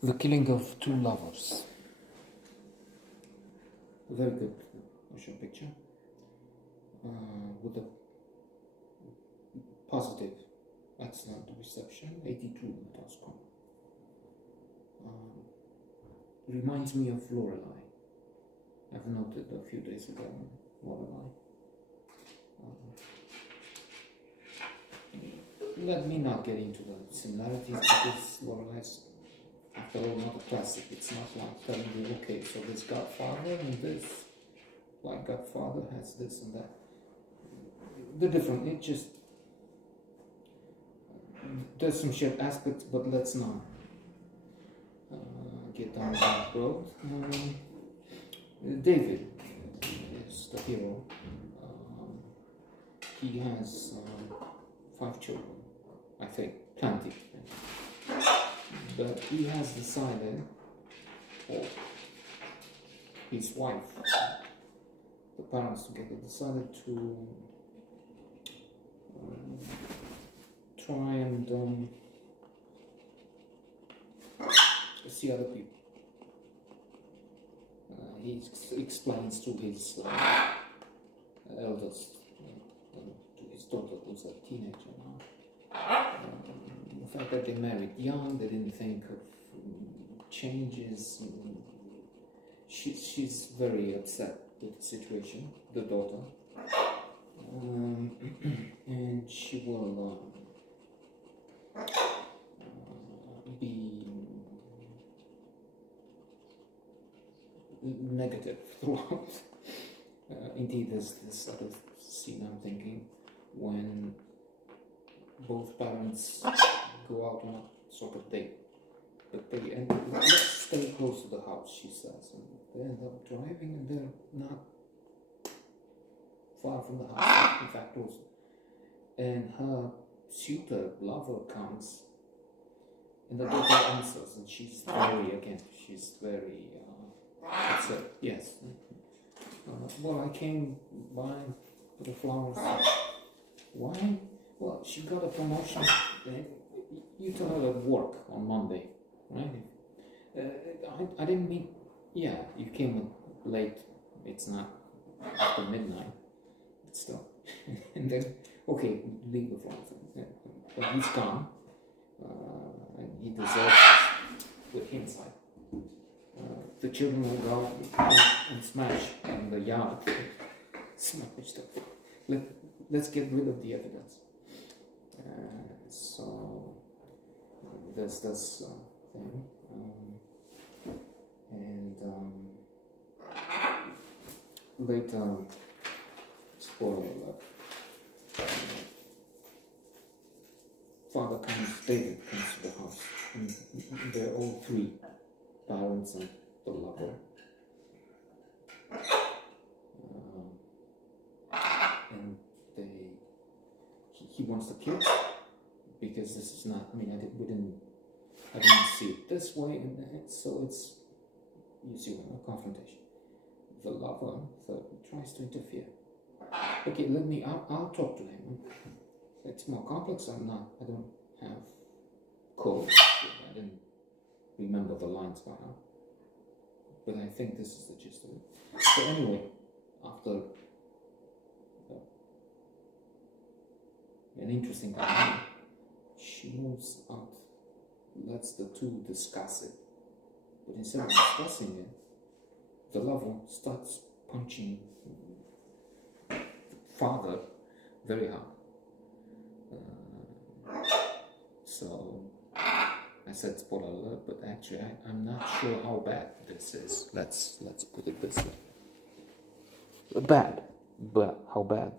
The Killing of Two Lovers. A very good motion picture with a positive, excellent reception, 82 Metascore. Reminds me of Lorelei. I've noted a few days ago Lorelei. Let me not get into the similarities because Lorelei's, after all, not a classic. It's not like telling you, okay, so this Godfather and this, like Godfather has this and that. They're different. It just, there's some shared aspects, but let's not get down that road. David is the hero. He has 5 children, I think, plenty. But he has decided, or his wife, the parents together, decided to try and see other people. He explains to his eldest, to his daughter who's a teenager now, the fact that they married young, they didn't think of changes. She's very upset with the situation, the daughter, and she will be negative throughout. Indeed, there's this other scene I'm thinking when both parents go out on a sort of date, but they end up, let's stay close to the house, she says, and they end up driving and they're not far from the house, in fact close, and her suitor, lover, comes, and the daughter answers, and she's very, again, she's very upset. Yes. Well, I came by for the flowers. Why? Well, she got a promotion. You tell her at work on Monday, right? I didn't mean. Yeah, you came late. It's not after midnight. But still. And then, okay, leave the flowers. But he's gone. And he deserves with hindsight. The children will go and smash in the yard. Smash stuff. Let's get rid of the evidence. So there's this thing, and later, spoiler alert, David comes to the house, and they're all 3, parents and the lover. And he wants the kids because this is not. I mean, I didn't see it this way, and so it's, you see, a confrontation. The lover tries to interfere. Okay, I'll talk to him. It's more complex. I don't have code. I didn't remember the lines by now, but I think this is the gist of it. So anyway, after an interesting time, she moves out, lets the 2 discuss it, but instead of discussing it, the lover starts punching the father very hard. So I said spoiler alert, but actually I'm not sure how bad this is. Let's put it this way. Bad, but how bad?